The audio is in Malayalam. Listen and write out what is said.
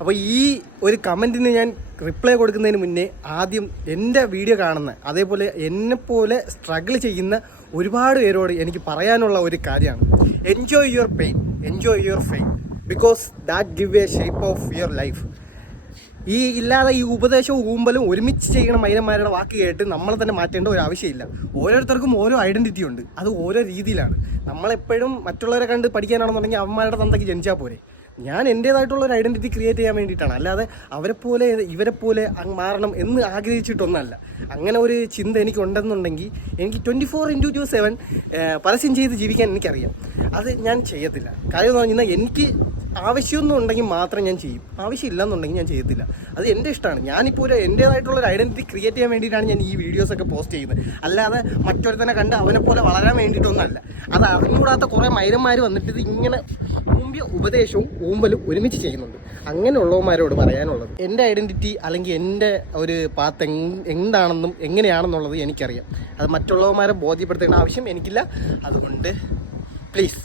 അപ്പോൾ ഈ ഒരു കമൻറ്റിന് ഞാൻ റിപ്ലൈ കൊടുക്കുന്നതിന് മുന്നേ ആദ്യം എൻ്റെ വീഡിയോ കാണുന്ന അതേപോലെ എന്നെപ്പോലെ സ്ട്രഗിൾ ചെയ്യുന്ന ഒരുപാട് പേരോട് എനിക്ക് പറയാനുള്ള ഒരു കാര്യമാണ്, enjoy your pain, enjoy your pain, because that give a shape of your life. ഈ ഇല്ലാതെ ഈ ഉപദേശവും ഊമ്പലും ഒരുമിച്ച് ചെയ്യണ മൈനന്മാരുടെ വാക്ക് കേട്ട് നമ്മളെ തന്നെ മാറ്റേണ്ട ഒരു ആവശ്യമില്ല. ഓരോരുത്തർക്കും ഓരോ ഐഡൻറ്റിറ്റി ഉണ്ട്, അത് ഓരോ രീതിയിലാണ്. നമ്മളെപ്പോഴും മറ്റുള്ളവരെ കണ്ട് പഠിക്കാനാണെന്നുണ്ടെങ്കിൽ അവന്മാരുടെ തന്തയ്ക്ക് ജനിച്ചാൽ പോരെ. ഞാൻ എൻ്റേതായിട്ടുള്ള ഒരു ഐഡൻറ്റിറ്റി ക്രിയേറ്റ് ചെയ്യാൻ വേണ്ടിയിട്ടാണ്, അല്ലാതെ അവരെപ്പോലെ ഇവരെപ്പോലെ മാറണം എന്ന് ആഗ്രഹിച്ചിട്ടൊന്നല്ല. അങ്ങനെ ഒരു ചിന്ത എനിക്കുണ്ടെന്നുണ്ടെങ്കിൽ എനിക്ക് 24/7 പരസ്യം ചെയ്ത് ജീവിക്കാൻ എനിക്കറിയാം. അത് ഞാൻ ചെയ്യത്തില്ല. കാര്യം എന്ന് പറഞ്ഞാൽ എനിക്ക് ആവശ്യമൊന്നും ഉണ്ടെങ്കിൽ മാത്രം ഞാൻ ചെയ്യും, ആവശ്യമില്ല എന്നുണ്ടെങ്കിൽ ഞാൻ ചെയ്യത്തില്ല. അത് എൻ്റെ ഇഷ്ടമാണ്. ഞാനിപ്പോൾ ഒരു എൻ്റേതായിട്ടുള്ളൊരു ഐഡൻറ്റിറ്റി ക്രിയേറ്റ് ചെയ്യാൻ വേണ്ടിയിട്ടാണ് ഞാൻ ഈ വീഡിയോസൊക്കെ പോസ്റ്റ് ചെയ്യുന്നത്, അല്ലാതെ മറ്റൊരുത്തനെ കണ്ട് അവനെപ്പോലെ വളരാൻ വേണ്ടിയിട്ടൊന്നല്ല. അത് അറിഞ്ഞുകൂടാത്ത കുറേ മൈരന്മാർ വന്നിട്ട് ഇത് ഇങ്ങനെ ഊമ്പിയ ഉപദേശവും ഊമ്പലും ഒരുമിച്ച് ചെയ്യുന്നുണ്ട്. അങ്ങനെയുള്ളവന്മാരോട് പറയാനുള്ളത്, എൻ്റെ ഐഡൻറ്റിറ്റി അല്ലെങ്കിൽ എൻ്റെ ഒരു പാത്ത് എന്താണെന്നും എങ്ങനെയാണെന്നുള്ളത് എനിക്കറിയാം. അത് മറ്റുള്ളവന്മാരെ ബോധ്യപ്പെടുത്തേണ്ട ആവശ്യം എനിക്കില്ല. അതുകൊണ്ട് പ്ലീസ്